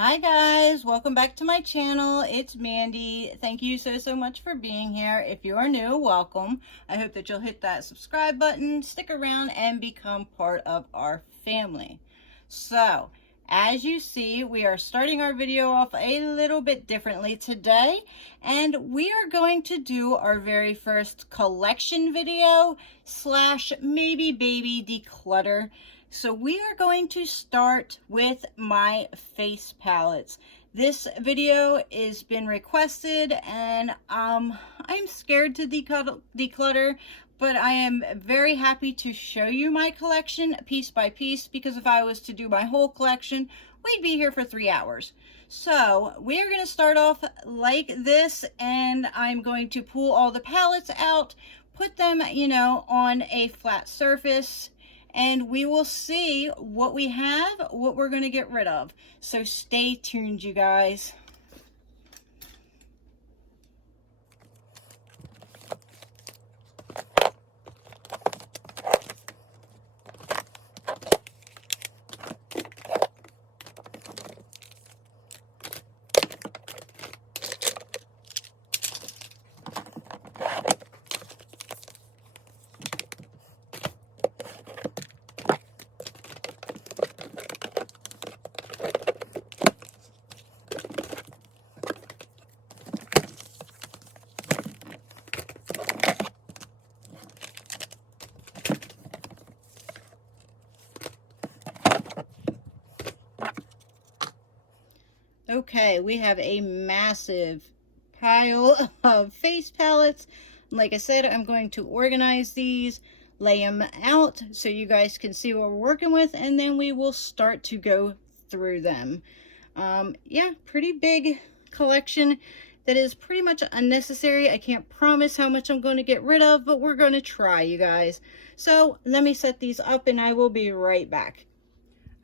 Hi guys, welcome back to my channel. It's Mandy. Thank you so much for being here. If you are new, welcome. I hope that you'll hit that subscribe button, stick around, and become part of our family. So, as you see, we are starting our video off a little bit differently today, and we are going to do our very first collection video slash maybe baby declutter. So we are going to start with my face palettes. This video has been requested, and I'm scared to declutter, but I am very happy to show you my collection piece by piece, because if I was to do my whole collection, we'd be here for 3 hours. So we're going to start off like this, and I'm going to pull all the palettes out, put them, on a flat surface, and we will see what we have, what we're going to get rid of. So stay tuned, you guys. Okay, we have a massive pile of face palettes. Like I said, I'm going to organize these, lay them out so you guys can see what we're working with, and then we will start to go through them. Yeah, pretty big collection that is pretty much unnecessary. I can't promise how much I'm going to get rid of, but we're going to try, you guys. So let me set these up and I will be right back.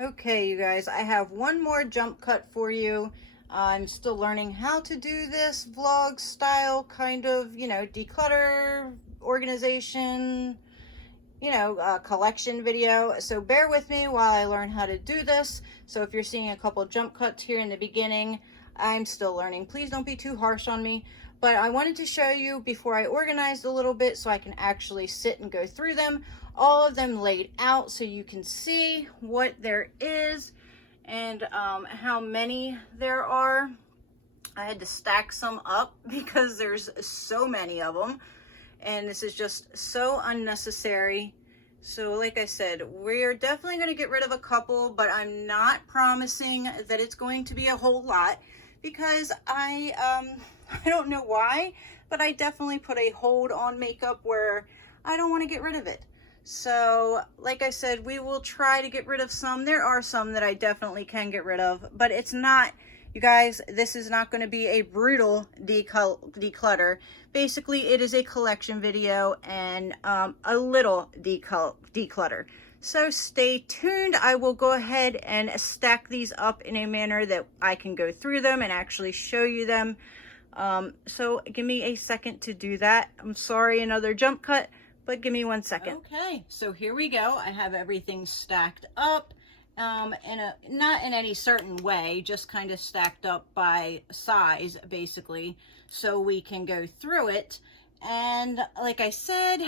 Okay, you guys, I have one more jump cut for you. I'm still learning how to do this vlog style kind of, declutter, organization, collection video. So bear with me while I learn how to do this. So if you're seeing a couple jump cuts here in the beginning, I'm still learning. Please don't be too harsh on me. But I wanted to show you before I organized a little bit so I can actually sit and go through them. All of them laid out so you can see what there is and how many there are. I had to stack some up because there's so many of them, and this is just so unnecessary. So like I said, we're definitely going to get rid of a couple, but I'm not promising that it's going to be a whole lot, because I don't know why, but I definitely put a hold on makeup where I don't want to get rid of it. So like I said, we will try to get rid of some. There are some that I definitely can get rid of, but it's not, you guys, this is not going to be a brutal declutter. Basically, it is a collection video and a little declutter. So stay tuned. I will go ahead and stack these up in a manner that I can go through them and actually show you them. So give me a second to do that. I'm sorry, another jump cut, but give me 1 second. Okay, so here we go. I have everything stacked up not in any certain way, just kind of stacked up by size, basically, so we can go through it. And like I said,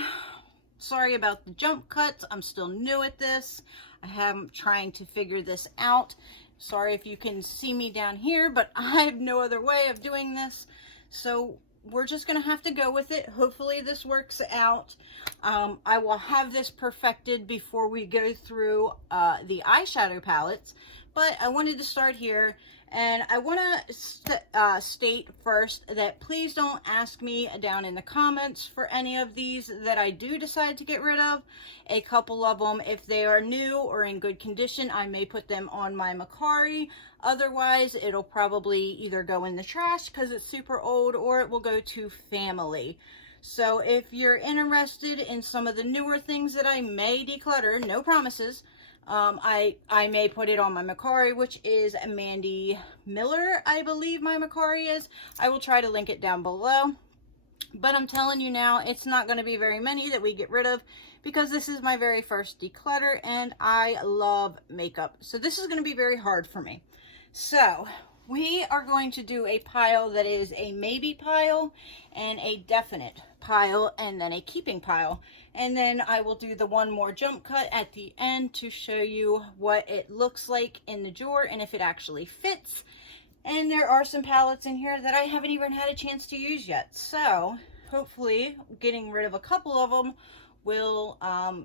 sorry about the jump cuts. I'm still new at this. I am trying to figure this out. Sorry if you can see me down here, but I have no other way of doing this. So we're just going to have to go with it. Hopefully this works out. I will have this perfected before we go through the eyeshadow palettes, but I wanted to start here. And I want to state first that please don't ask me down in the comments for any of these that I do decide to get rid of. A couple of them, if they are new or in good condition, I may put them on my Macari. Otherwise, it'll probably either go in the trash because it's super old, or it will go to family. So if you're interested in some of the newer things that I may declutter, no promises, I may put it on my Macari, which is Mandy Miller, I believe my Macari is. I will try to link it down below. But I'm telling you now, it's not going to be very many that we get rid of, because this is my very first declutter and I love makeup. So this is going to be very hard for me. So we are going to do a pile that is a maybe pile and a definite pile and then a keeping pile. And then I will do the one more jump cut at the end to show you what it looks like in the drawer and if it actually fits. And there are some palettes in here that I haven't even had a chance to use yet. So hopefully getting rid of a couple of them will,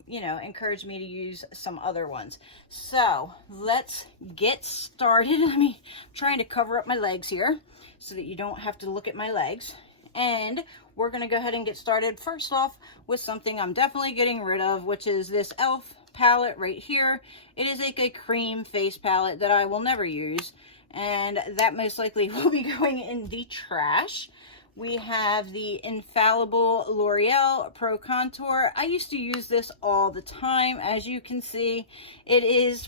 you know, encourage me to use some other ones. So let's get started. I'm trying to cover up my legs here so that you don't have to look at my legs. And we're going to go ahead and get started first off with something I'm definitely getting rid of, which is this e.l.f. palette right here. It is like a cream face palette that I will never use, and that most likely will be going in the trash. We have the Infallible L'Oreal Pro Contour. I used to use this all the time. As you can see, it is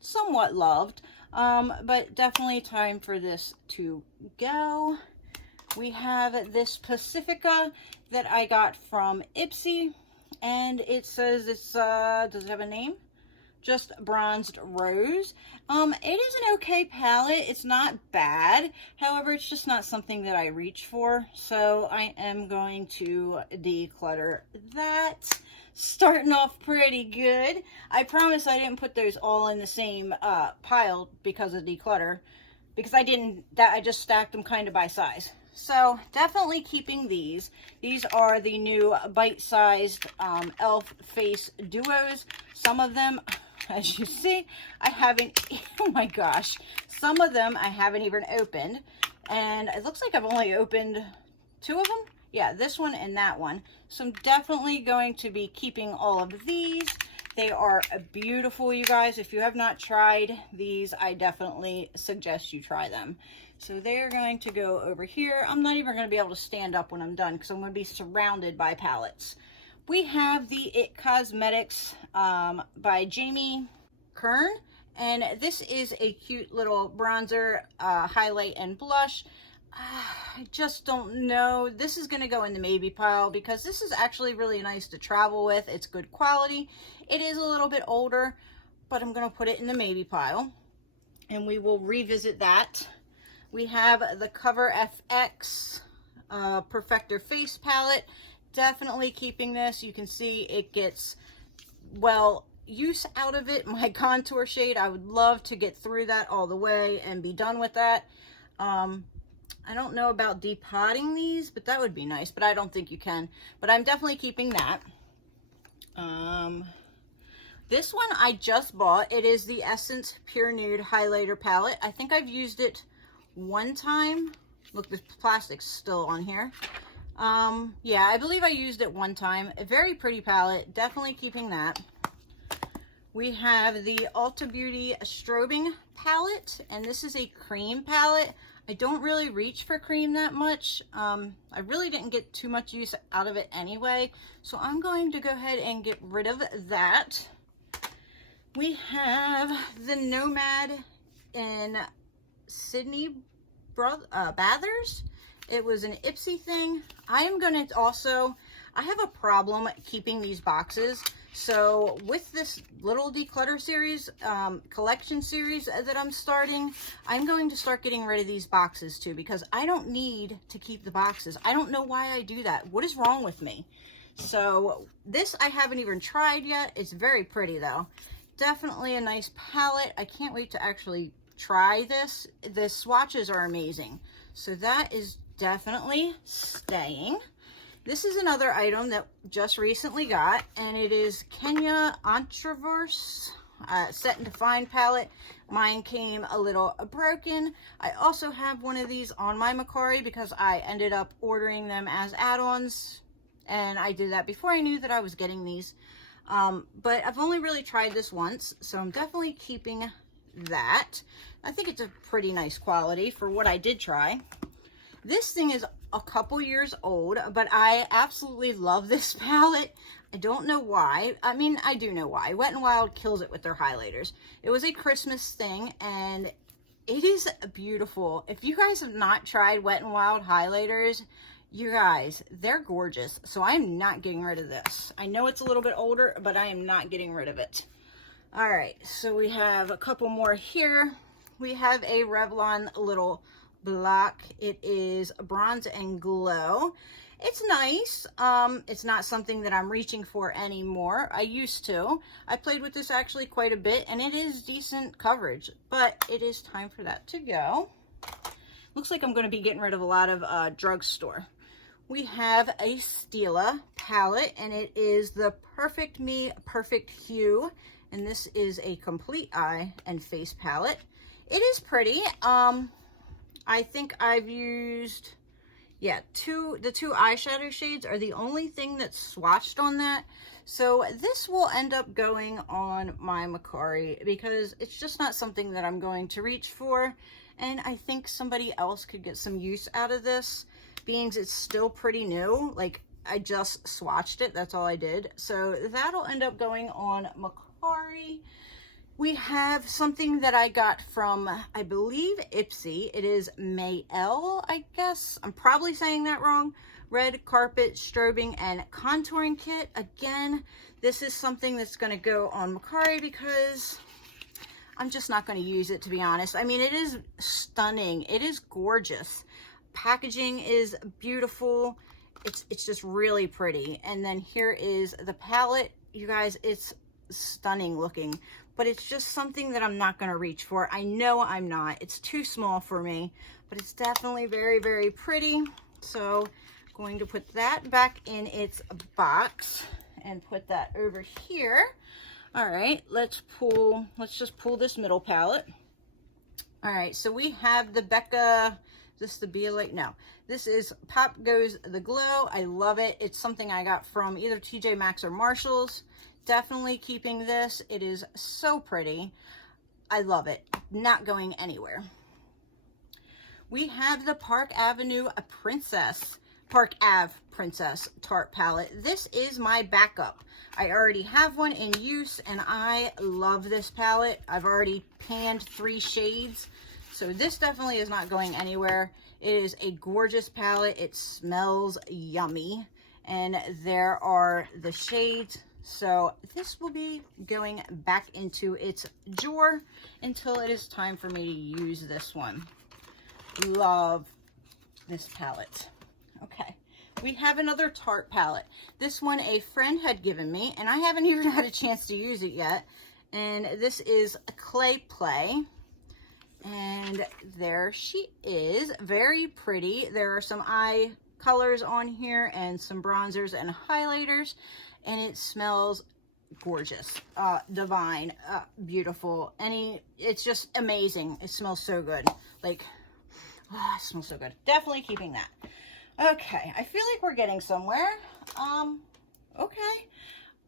somewhat loved, but definitely time for this to go. We have this Pacifica that I got from Ipsy, and it says it's, does it have a name? Just Bronzed Rose. It is an okay palette. It's not bad. However, it's just not something that I reach for. So I am going to declutter that. Starting off pretty good. I promise I didn't put those all in the same pile because of declutter. Because I just stacked them kind of by size. So definitely keeping these. These are the new bite-sized e.l.f. face duos. Some of them, as you see, I haven't, oh my gosh, some of them I haven't even opened. And it looks like I've only opened 2 of them. Yeah, this one and that one. So I'm definitely going to be keeping all of these. They are beautiful, you guys. If you have not tried these, I definitely suggest you try them. So they're going to go over here. I'm not even going to be able to stand up when I'm done because I'm going to be surrounded by palettes. We have the It Cosmetics by Jamie Kern. And this is a cute little bronzer, highlight, and blush. I just don't know. This is going to go in the maybe pile because this is actually really nice to travel with. It's good quality. It is a little bit older, but I'm going to put it in the maybe pile. And we will revisit that. We have the Cover FX Perfector Face Palette. Definitely keeping this. You can see it gets, well, use out of it. My contour shade, I would love to get through that all the way and be done with that. I don't know about depotting these, but that would be nice, but I don't think you can. But I'm definitely keeping that. This one I just bought. It is the Essence Pure Nude Highlighter Palette. I think I've used it one time. Look, the plastic's still on here. Yeah, I believe I used it one time. A very pretty palette. Definitely keeping that. We have the Ulta Beauty Strobing palette, and this is a cream palette. I don't really reach for cream that much. I really didn't get too much use out of it anyway, so I'm going to go ahead and get rid of that. We have the Nomad in Sydney Bathers. It was an Ipsy thing. I am going to also, I have a problem keeping these boxes. So with this little declutter series, collection series that I'm starting, I'm going to start getting rid of these boxes too, because I don't need to keep the boxes. I don't know why I do that. What is wrong with me? So this I haven't even tried yet. It's very pretty though. Definitely a nice palette. I can't wait to actually try this. The swatches are amazing. So that is definitely staying. This is another item that just recently got, and it is Kenya Introverse Set and Define palette. Mine came a little broken. I also have one of these on my Macari because I ended up ordering them as add-ons, and I did that before I knew that I was getting these. But I've only really tried this once, so I'm definitely keeping that. I think it's a pretty nice quality for what I did try. This thing is a couple years old, but I absolutely love this palette. I don't know why. I mean, I do know why. Wet n Wild kills it with their highlighters. It was a Christmas thing, and it is beautiful. If you guys have not tried Wet n Wild highlighters, you guys, they're gorgeous. So I'm not getting rid of this. I know it's a little bit older, but I am not getting rid of it. All right, so we have a couple more here. we have a Revlon little block. It is Bronze and Glow. It's nice. It's not something that I'm reaching for anymore. I used to. I played with this actually quite a bit, and it is decent coverage, but it is time for that to go. Looks like I'm going to be getting rid of a lot of drugstore. We have a Stila palette, and it is the Perfect Me Perfect Hue, and this is a complete eye and face palette. It is pretty. I think I've used, yeah, the two eyeshadow shades are the only thing that's swatched on that. So this will end up going on my Macari because it's just not something that I'm going to reach for. And I think somebody else could get some use out of this, being it's still pretty new. Like, I just swatched it, that's all I did. So that'll end up going on Macari. We have something that I got from, I believe, Ipsy. It is Mayel, I guess. I'm probably saying that wrong. Red Carpet Strobing and Contouring Kit. Again, this is something that's going to go on Macari because I'm just not going to use it, to be honest. I mean, it is stunning. It is gorgeous. Packaging is beautiful. It's just really pretty. And then here is the palette. You guys, it's stunning looking, but it's just something that I'm not going to reach for. I know I'm not. It's too small for me, but it's definitely very, very pretty. So I'm going to put that back in its box and put that over here. All right, let's just pull this middle palette. All right, so we have the Becca, is this the Be Like? No, this is Pop Goes the Glow. I love it. It's something I got from either TJ Maxx or Marshall's. Definitely keeping this. It is so pretty. I love it. Not going anywhere. We have the Park Ave Princess Tarte palette. This is my backup. I already have one in use, and I love this palette. I've already panned 3 shades, so this definitely is not going anywhere. It is a gorgeous palette. It smells yummy, and there are the shades. So this will be going back into its drawer until it is time for me to use this one. Love this palette. Okay, we have another Tarte palette. This one a friend had given me, and I haven't even had a chance to use it yet. And this is Clay Play. And there she is. Very pretty. There are some eye colors on here and some bronzers and highlighters. And it smells gorgeous, divine, beautiful. It's just amazing. It smells so good. Like, oh, it smells so good. Definitely keeping that. Okay, I feel like we're getting somewhere. Okay,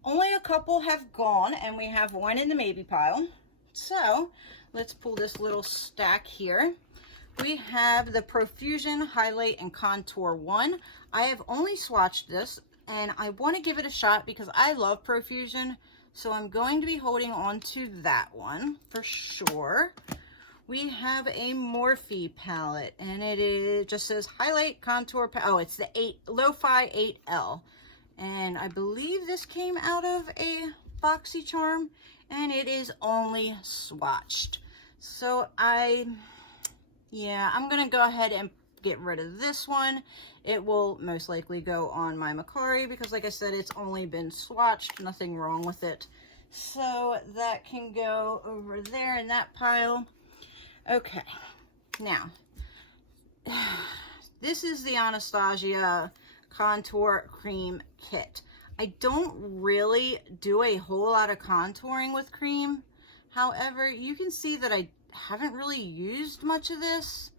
only a couple have gone, and we have one in the maybe pile. So let's pull this little stack here. We have the Profusion Highlight and Contour 1. I have only swatched this, and I want to give it a shot because I love Profusion, so I'm going to be holding on to that one for sure. We have a Morphe palette, and it just says Highlight Contour. Oh, it's the Lo-Fi 8L, and I believe this came out of a BoxyCharm, and it is only swatched. So I'm gonna go ahead and get rid of this one. It will most likely go on my Macari because, like I said, it's only been swatched. Nothing wrong with it. So that can go over there in that pile. Okay, now, this is the Anastasia Contour Cream Kit. I don't really do a whole lot of contouring with cream. However, you can see that I haven't really used much of this.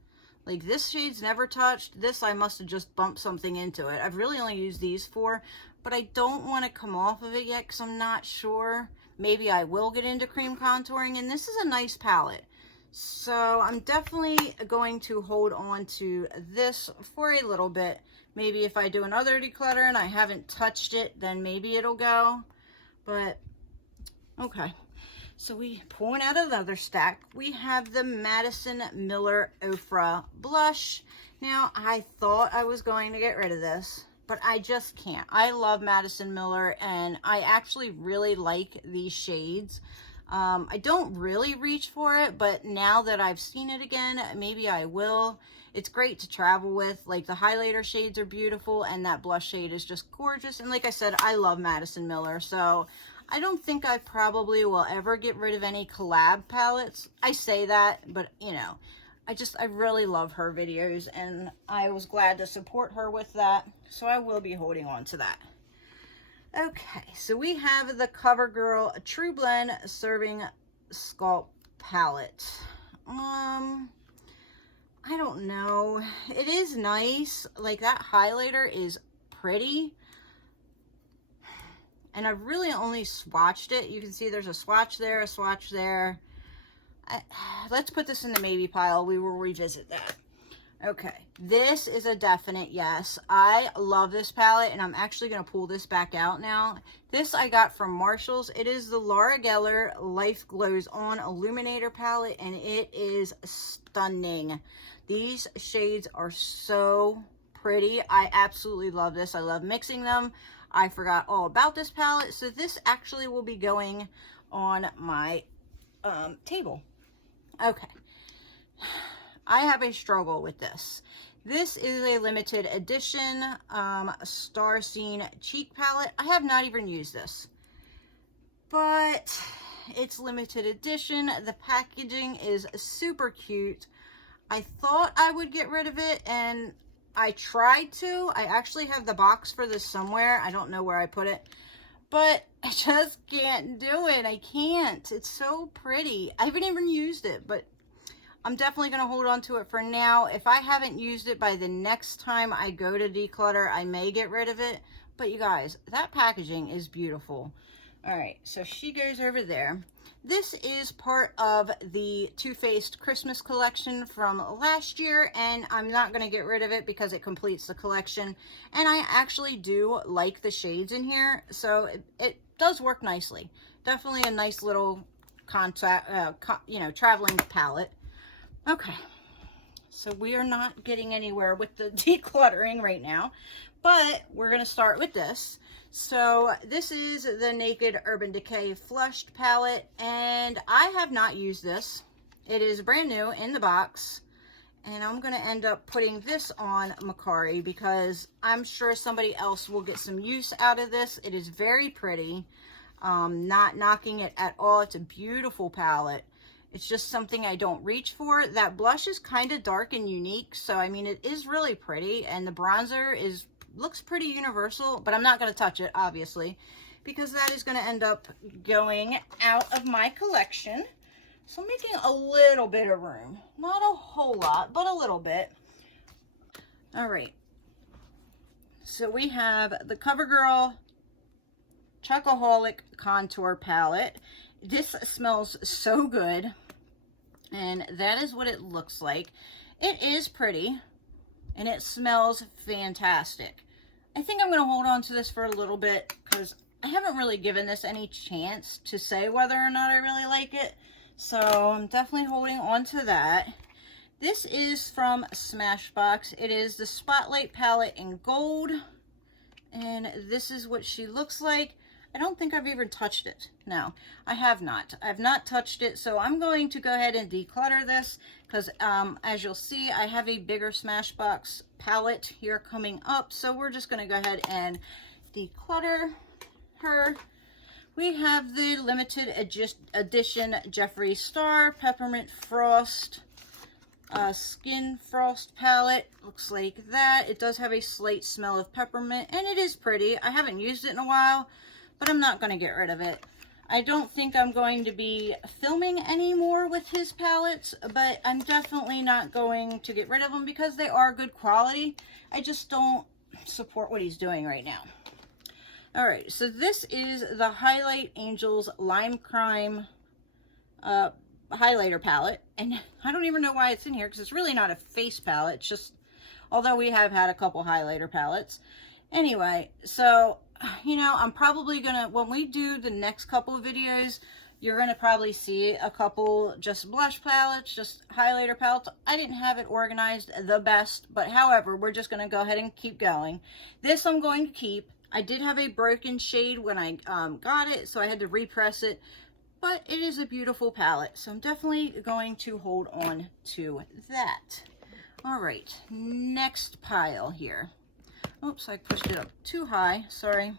Like, this shade's never touched. This, I must have just bumped something into it. I've really only used these 4, but I don't want to come off of it yet because I'm not sure. Maybe I will get into cream contouring, and this is a nice palette. So I'm definitely going to hold on to this for a little bit. Maybe if I do another declutter and I haven't touched it, then maybe it'll go. But, okay. So we pulling out another stack. We have the Madison Miller Ofra blush. Now, I thought I was going to get rid of this, but I just can't. I love Madison Miller, and I actually really like these shades. I don't really reach for it, but now that I've seen it again, maybe I will. It's great to travel with. Like, the highlighter shades are beautiful, and that blush shade is just gorgeous. And like I said, I love Madison Miller, so I don't think I probably will ever get rid of any collab palettes. I say that, but you know, I really love her videos, and I was glad to support her with that, so I will be holding on to that. Okay, so we have the Covergirl True Blend Serving Sculpt Palette. I don't know. It is nice. Like, that highlighter is pretty. And I've really only swatched it. You can see there's a swatch there, a swatch there. Let's put this in the maybe pile. We will revisit that. Okay, this is a definite yes. I love this palette, and I'm actually going to pull this back out now. This I got from Marshall's. It is the Laura Geller Life Glows On Illuminator palette, and it is stunning. These shades are so pretty. I absolutely love this. I love mixing them. I forgot all about this palette, so this actually will be going on my table. Okay. I have a struggle with this. This is a limited edition Star Scene Cheek palette. I have not even used this, but it's limited edition. The packaging is super cute. I thought I would get rid of it, and I tried to. I actually have the box for this somewhere. I don't know where I put it, but I just can't do it. I can't. It's so pretty. I haven't even used it, but I'm definitely going to hold on to it for now. If I haven't used it by the next time I go to declutter, I may get rid of it. But you guys, that packaging is beautiful. All right, so she goes over there. This is part of the Too Faced Christmas collection from last year, and I'm not going to get rid of it because it completes the collection. And I actually do like the shades in here, so it does work nicely. Definitely a nice little traveling palette. Okay, so we are not getting anywhere with the decluttering right now, but we're going to start with this. So this is the Naked Urban Decay Flushed palette, and I have not used this. It is brand new in the box, and I'm going to end up putting this on Macari because I'm sure somebody else will get some use out of this. It is very pretty, not knocking it at all. It's a beautiful palette. It's just something I don't reach for. That blush is kind of dark and unique, so I mean, it is really pretty, and the bronzer looks pretty universal, but I'm not going to touch it, obviously, because that is going to end up going out of my collection. So I'm making a little bit of room. Not a whole lot, but a little bit. All right. So we have the CoverGirl Chocoholic Contour Palette. This smells so good, and that is what it looks like. It is pretty, and it smells fantastic. I think I'm going to hold on to this for a little bit because I haven't really given this any chance to say whether or not I really like it. So I'm definitely holding on to that. This is from Smashbox. It is the Spotlight palette in gold, and this is what she looks like. I don't think I've even touched it. No, I have not. I've not touched it, so I'm going to go ahead and declutter this because, as you'll see, I have a bigger Smashbox palette here coming up, so we're just going to go ahead and declutter her. We have the limited edition Jeffree Star Peppermint Frost Skin Frost palette. Looks like that. It does have a slight smell of peppermint, and it is pretty. I haven't used it in a while, but I'm not going to get rid of it. I don't think I'm going to be filming anymore with his palettes, but I'm definitely not going to get rid of them because they are good quality. I just don't support what he's doing right now. All right, so this is the Highlight Angels Lime Crime highlighter palette, and I don't even know why it's in here because it's really not a face palette. It's just, although we have had a couple highlighter palettes. Anyway, so you know, I'm probably gonna, when we do the next couple of videos, you're gonna probably see a couple just blush palettes, just highlighter palettes. I didn't have it organized the best, but however, we're just gonna go ahead and keep going. This I'm going to keep. I did have a broken shade when I got it, so I had to repress it. but it is a beautiful palette, so I'm definitely going to hold on to that. All right, next pile here. Oops, I pushed it up too high, sorry.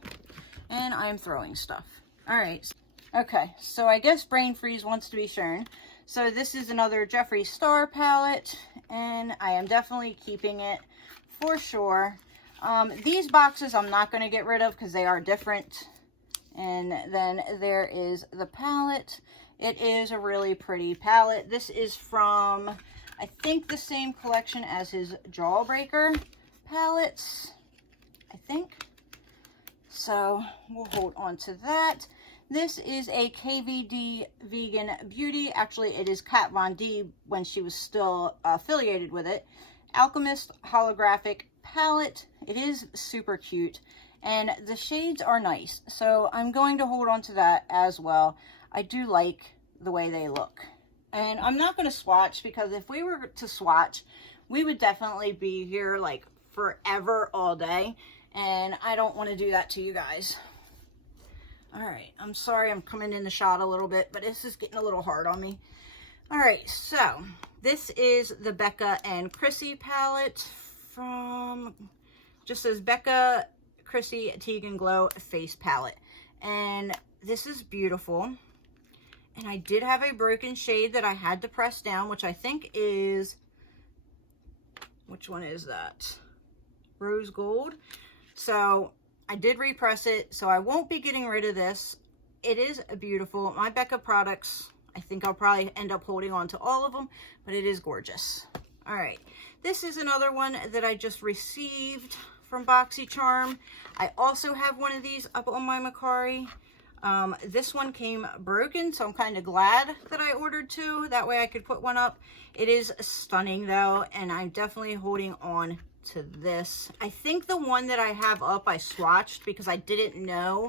And I'm throwing stuff. All right, okay, so I guess Brain Freeze wants to be shown. So this is another Jeffree Star palette, and I am definitely keeping it for sure. These boxes I'm not going to get rid of because they are different. And then there is the palette. It is a really pretty palette. This is from, I think, the same collection as his Jawbreaker palettes, I think. So we'll hold on to that. This is a KVD Vegan Beauty. Actually, it is Kat Von D when she was still affiliated with it. Alchemist Holographic palette. It is super cute. And the shades are nice, so I'm going to hold on to that as well. I do like the way they look. And I'm not going to swatch, because if we were to swatch, we would definitely be here like forever all day. And I don't want to do that to you guys. All right, I'm sorry I'm coming in the shot a little bit, but this is getting a little hard on me. All right, so this is the Becca and Chrissy palette from, just says Becca, Chrissy Teigen Glow Face Palette. And this is beautiful. And I did have a broken shade that I had to press down, which I think is, which one is that? Rose Gold. So I did repress it, so I won't be getting rid of this. It is beautiful. My Becca products, I think I'll probably end up holding on to all of them, but it is gorgeous. All right, this is another one that I just received from BoxyCharm. I also have one of these up on my Macari. This one came broken, so I'm kind of glad that I ordered two. That way I could put one up. It is stunning though, and I'm definitely holding on to this. I think the one that I have up I swatched because I didn't know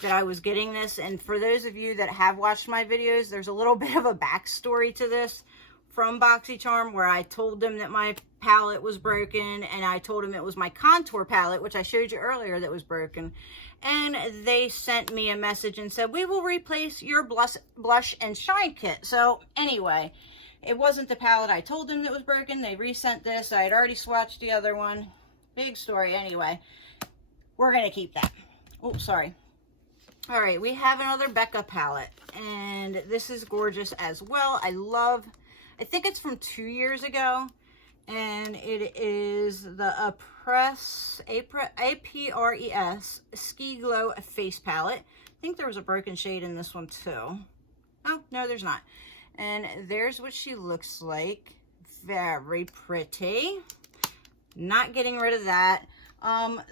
that I was getting this. And for those of you that have watched my videos, there's a little bit of a backstory to this from BoxyCharm, where I told them that my palette was broken, and I told them it was my contour palette, which I showed you earlier, that was broken. And they sent me a message and said, we will replace your blush and shine kit. So anyway, it wasn't the palette I told them that was broken. They resent this. I had already swatched the other one. Big story. Anyway, we're going to keep that. Oh, sorry. All right, we have another Becca palette, and this is gorgeous as well. I think it's from 2 years ago, and it is the APRES Ski Glow Face Palette. I think there was a broken shade in this one too. Oh, no, there's not. And there's what she looks like. Very pretty. Not getting rid of that.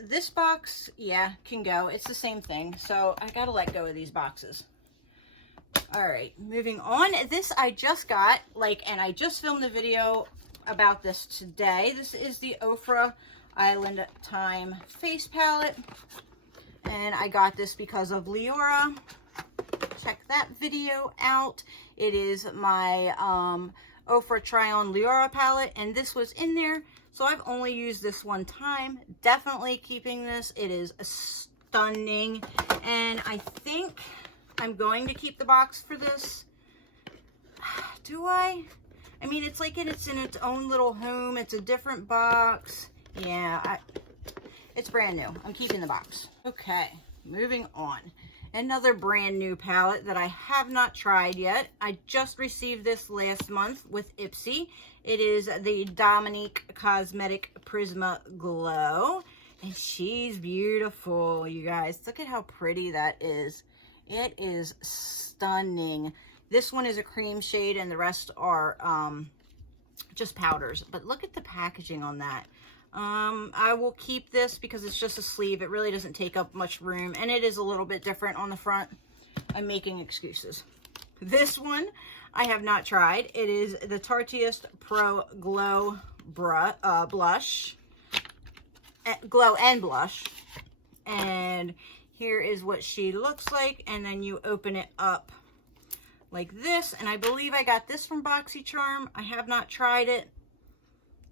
This box, yeah, can go. It's the same thing. So I gotta let go of these boxes. All right, moving on. This I just got, and I just filmed a video about this today. This is the Ofra Island Time Face Palette. And I got this because of Leora. Check that video out. It is my Ofra Try On Leora palette, and this was in there. So I've only used this one time. Definitely keeping this. It is stunning. And I think I'm going to keep the box for this. Do I? I mean, it's like it's in its own little home. It's a different box. Yeah, it's brand new. I'm keeping the box. Okay, moving on. Another brand new palette that I have not tried yet. I just received this last month with Ipsy. It is the Dominique Cosmetic Prisma Glow. And she's beautiful, you guys. Look at how pretty that is. It is stunning. This one is a cream shade and the rest are just powders. But look at the packaging on that. I will keep this because it's just a sleeve. It really doesn't take up much room, and it is a little bit different on the front. I'm making excuses. This one I have not tried. It is the Tarteist Pro Glow Blush. Glow and Blush. And here is what she looks like, and then you open it up like this. And I believe I got this from BoxyCharm. I have not tried it.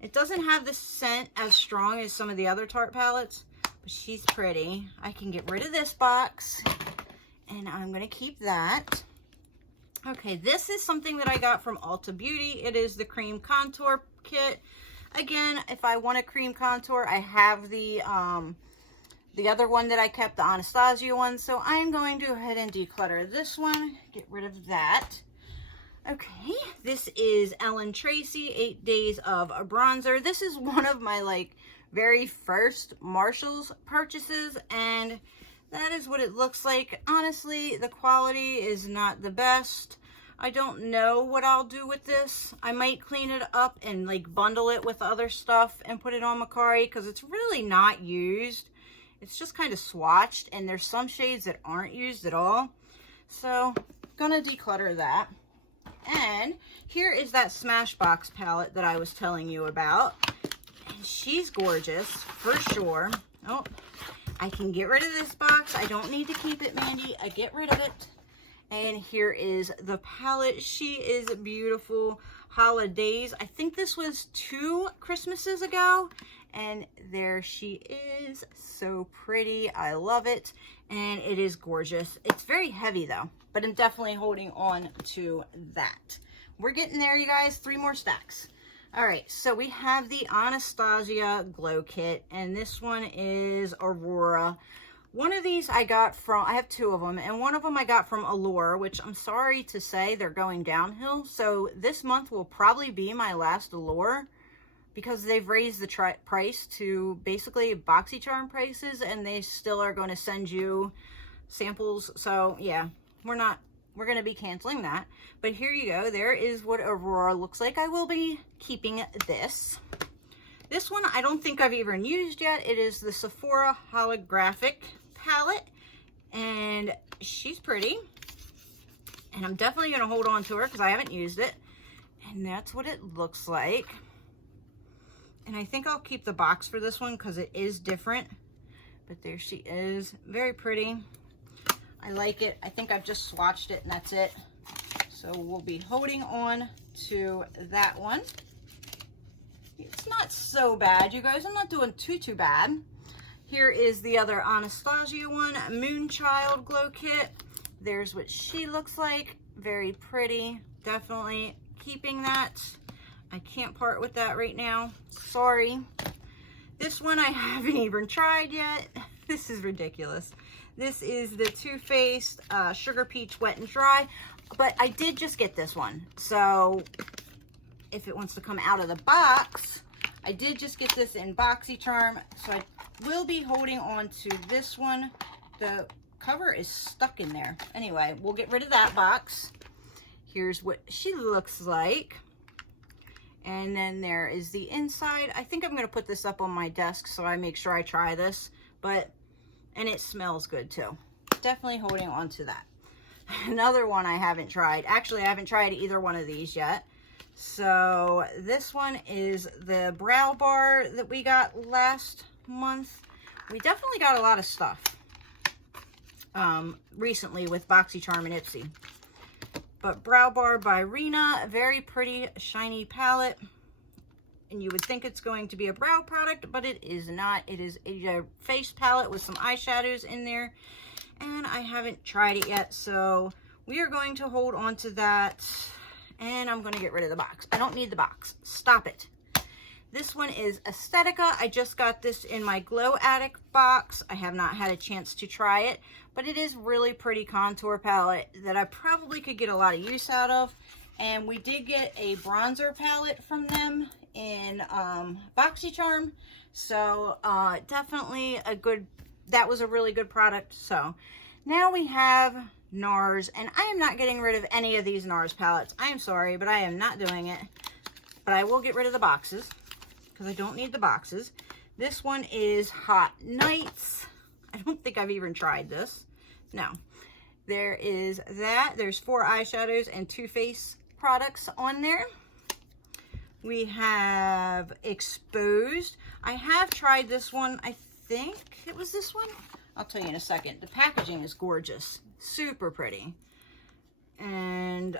It doesn't have the scent as strong as some of the other Tarte palettes, but she's pretty. I can get rid of this box, and I'm going to keep that. Okay, this is something that I got from Ulta Beauty. It is the cream contour kit. Again, if I want a cream contour, I have the other one that I kept, the Anastasia one. So I'm going to go ahead and declutter this one, get rid of that. Okay, this is Ellen Tracy, 8 Days of a Bronzer. This is one of my like very first Marshalls purchases, and that is what it looks like. Honestly, the quality is not the best. I don't know what I'll do with this. I might clean it up and like bundle it with other stuff and put it on Macari, because it's really not used. It's just kind of swatched, and there's some shades that aren't used at all. So gonna declutter that. And here is that Smashbox palette that I was telling you about. And she's gorgeous for sure. Oh, I can get rid of this box. I don't need to keep it, Mandy. I get rid of it. And here is the palette. She is beautiful. Holidays. I think this was 2 Christmases ago. And there she is. So pretty. I love it. And it is gorgeous. It's very heavy though, but I'm definitely holding on to that. We're getting there, you guys. 3 more stacks. All right, so we have the Anastasia Glow Kit, and this one is Aurora. One of these I got from, I have 2 of them, and one of them I got from Allure, which I'm sorry to say they're going downhill. So this month will probably be my last Allure, because they've raised the price to basically BoxyCharm prices, and they still are going to send you samples. So yeah, we're going to be canceling that. But here you go. There is what Aurora looks like. I will be keeping this. This one I don't think I've even used yet. It is the Sephora Holographic palette, and she's pretty. And I'm definitely going to hold on to her because I haven't used it. And that's what it looks like. And I think I'll keep the box for this one because it is different. But there she is. Very pretty. I like it. I think I've just swatched it and that's it. So we'll be holding on to that one. It's not so bad, you guys. I'm not doing too bad. Here is the other Anastasia one, Moonchild Glow Kit. There's what she looks like. Very pretty. Definitely keeping that. I can't part with that right now. Sorry. This one I haven't even tried yet. This is ridiculous. This is the Too Faced Sugar Peach Wet and Dry. But I did just get this one. So if it wants to come out of the box, I did just get this in BoxyCharm. So I will be holding on to this one. The cover is stuck in there. Anyway, we'll get rid of that box. Here's what she looks like. And then there is the inside. I think I'm going to put this up on my desk so I make sure I try this. And it smells good too. Definitely holding on to that. Another one I haven't tried. Actually, I haven't tried either one of these yet. So this one is the brow bar that we got last month. We definitely got a lot of stuff recently with BoxyCharm and Ipsy. But Brow Bar by Rena, very pretty shiny palette. And you would think it's going to be a brow product, but it is not. It is a face palette with some eyeshadows in there. And I haven't tried it yet, so we are going to hold on to that. And I'm going to get rid of the box. I don't need the box. Stop it. This one is Aesthetica. I just got this in my Glow Addict box. I have not had a chance to try it, but it is really pretty contour palette that I probably could get a lot of use out of. And we did get a bronzer palette from them in BoxyCharm. So definitely that was a really good product. So now we have NARS, and I am not getting rid of any of these NARS palettes. I am sorry, but I am not doing it. But I will get rid of the boxes because I don't need the boxes. This one is Hot Nights. I don't think I've even tried this. No. There is that. There's 4 eyeshadows and 2 face products on there. We have Exposed. I have tried this one. I think it was this one. I'll tell you in a second. The packaging is gorgeous. Super pretty. And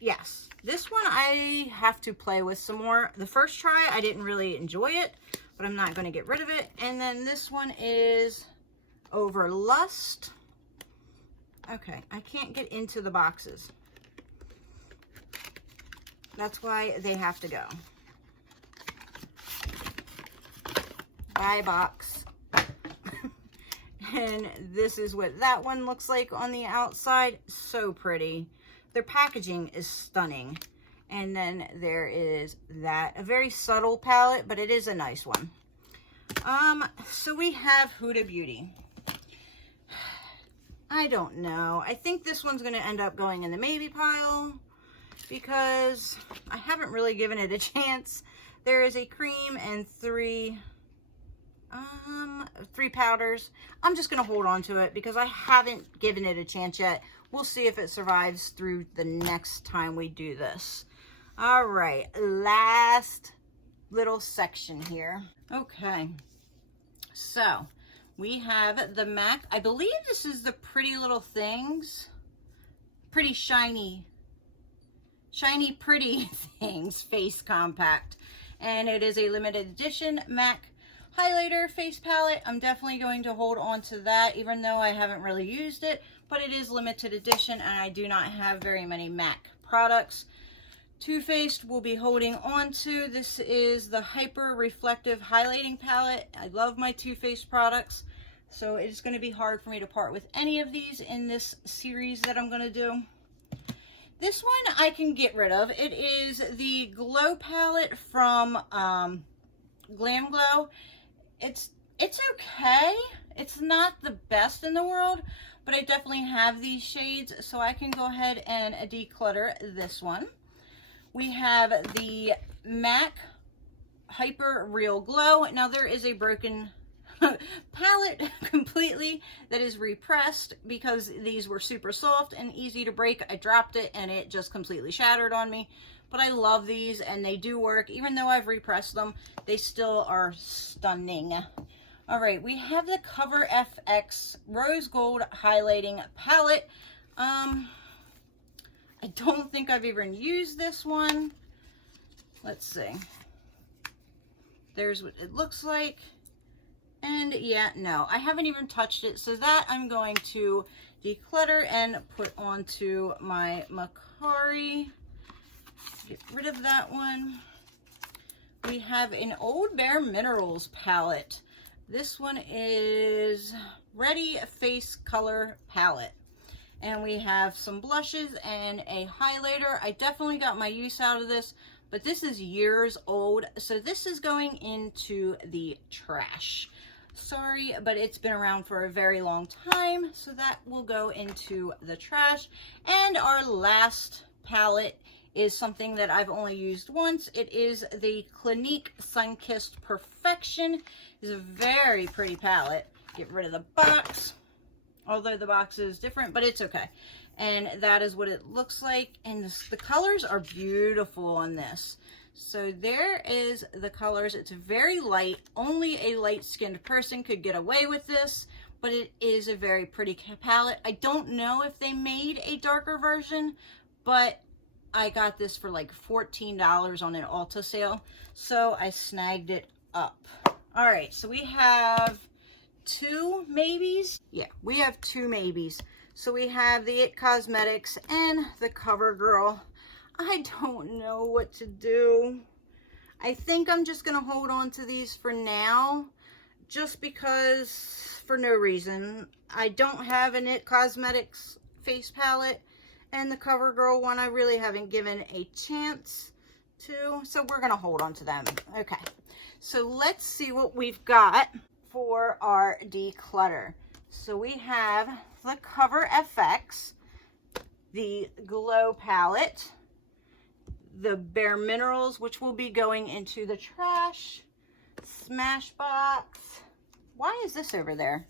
yes, this one I have to play with some more. The first try, I didn't really enjoy it, but I'm not going to get rid of it. And then this one is Overlust. Okay, I can't get into the boxes. That's why they have to go. Buy box. And this is what that one looks like on the outside. So pretty. Their packaging is stunning. And then there is that, a very subtle palette, but it is a nice one. So we have Huda Beauty. I don't know. I think this one's going to end up going in the maybe pile because I haven't really given it a chance. There is a cream and three powders. I'm just going to hold on to it because I haven't given it a chance yet. We'll see if it survives through the next time we do this. All right, last little section here. Okay, so we have the MAC. I believe this is the Pretty Little Things. Pretty shiny Pretty Things Face Compact. And it is a limited edition MAC highlighter face palette. I'm definitely going to hold on to that, even though I haven't really used it. But it is limited edition, and I do not have very many MAC products. Too Faced will be holding on to. This is the Hyper Reflective Highlighting Palette. I love my Too Faced products, so it's going to be hard for me to part with any of these in this series that I'm going to do. This one I can get rid of. It is the Glow palette from Glam Glow. It's okay. It's not the best in the world, but I definitely have these shades, so I can go ahead and declutter this one. We have the MAC Hyper Real Glow. Now there is a broken palette completely that is repressed because these were super soft and easy to break. I dropped it and it just completely shattered on me. But I love these and they do work. Even though I've repressed them, they still are stunning. All right, we have the Cover FX Rose Gold Highlighting Palette. I don't think I've even used this one. Let's see. There's what it looks like. And yeah, no, I haven't even touched it. So that I'm going to declutter and put onto my Macari. Get rid of that one. We have an Old Bare Minerals palette. This one is Ready Face Color Palette. And we have some blushes and a highlighter. I definitely got my use out of this, but this is years old. So this is going into the trash. Sorry, but it's been around for a very long time. So that will go into the trash. And our last palette is something that I've only used once. It is the Clinique Sunkissed Perfection. It's a very pretty palette. Get rid of the box. Although the box is different, but it's okay. And that is what it looks like. And the colors are beautiful on this. So there is the colors. It's very light. Only a light-skinned person could get away with this, but it is a very pretty palette. I don't know if they made a darker version, but I got this for like $14 on an Ulta sale. So I snagged it up. All right, so we have two maybes. Yeah, we have two maybes. So we have the It Cosmetics and the Covergirl. I don't know what to do. I think I'm just gonna hold on to these for now, just because, for no reason. I don't have an It Cosmetics face palette, and the Covergirl one I really haven't given a chance to, so we're gonna hold on to them. Okay, so let's see what we've got for our declutter. So we have the Cover FX, the Glow palette, the Bare Minerals, which will be going into the trash, Smashbox. Why is this over there?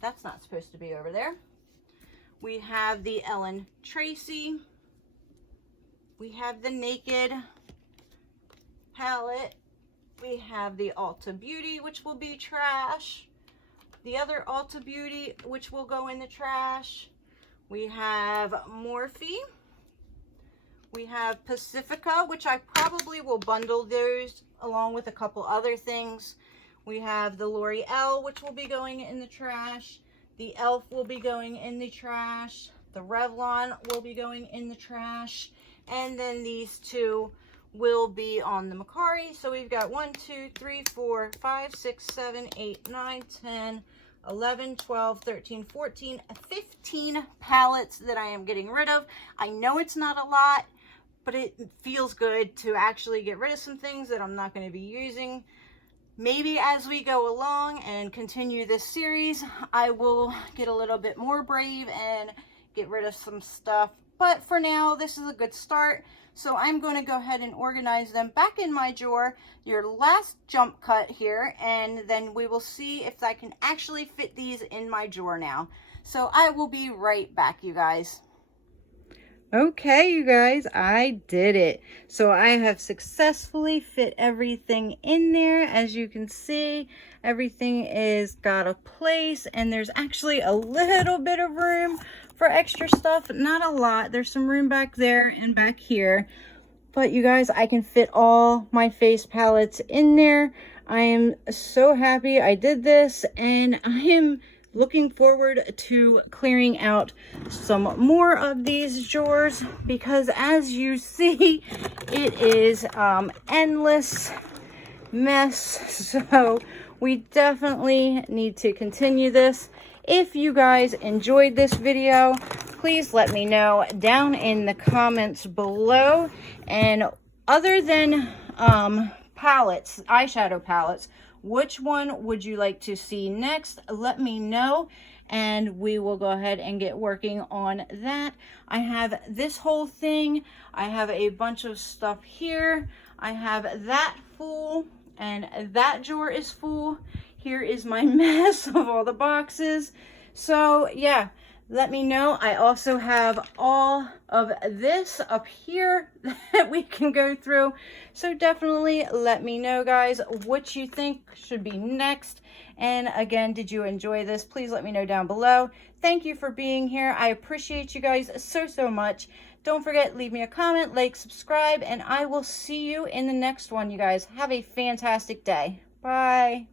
That's not supposed to be over there. We have the Ellen Tracy. We have the Naked palette. We have the Ulta Beauty, which will be trash. The other Ulta Beauty, which will go in the trash. We have Morphe. We have Pacifica, which I probably will bundle those along with a couple other things. We have the L'Oreal, which will be going in the trash. The e.l.f. will be going in the trash. The Revlon will be going in the trash. And then these two will be on the Macari. So we've got 1, 2, 3, 4, 5, 6, 7, 8, 9, 10, 11, 12, 13, 14, 15 palettes that I am getting rid of. I know it's not a lot, but it feels good to actually get rid of some things that I'm not going to be using. Maybe as we go along and continue this series, I will get a little bit more brave and get rid of some stuff. But for now, this is a good start. So I'm going to go ahead and organize them back in my drawer, your last jump cut here, and then we will see if I can actually fit these in my drawer now. So I will be right back, you guys. Okay, you guys, I did it. So I have successfully fit everything in there. As you can see, everything is got a place, and there's actually a little bit of room for extra stuff. Not a lot. There's some room back there and back here. But you guys, I can fit all my face palettes in there. I am so happy I did this, and I am looking forward to clearing out some more of these drawers, because as you see, it is endless mess. So we definitely need to continue this. If you guys enjoyed this video, please let me know down in the comments below. And other than palettes, eyeshadow palettes, which one would you like to see next? Let me know, and we will go ahead and get working on that. I have this whole thing. I have a bunch of stuff here. I have that full, and that drawer is full. Here is my mess of all the boxes. So yeah, let me know. I also have all of this up here that we can go through. So definitely let me know, guys, what you think should be next. And again, did you enjoy this? Please let me know down below. Thank you for being here. I appreciate you guys so much. Don't forget, leave me a comment, like, subscribe, and I will see you in the next one, you guys. Have a fantastic day. Bye.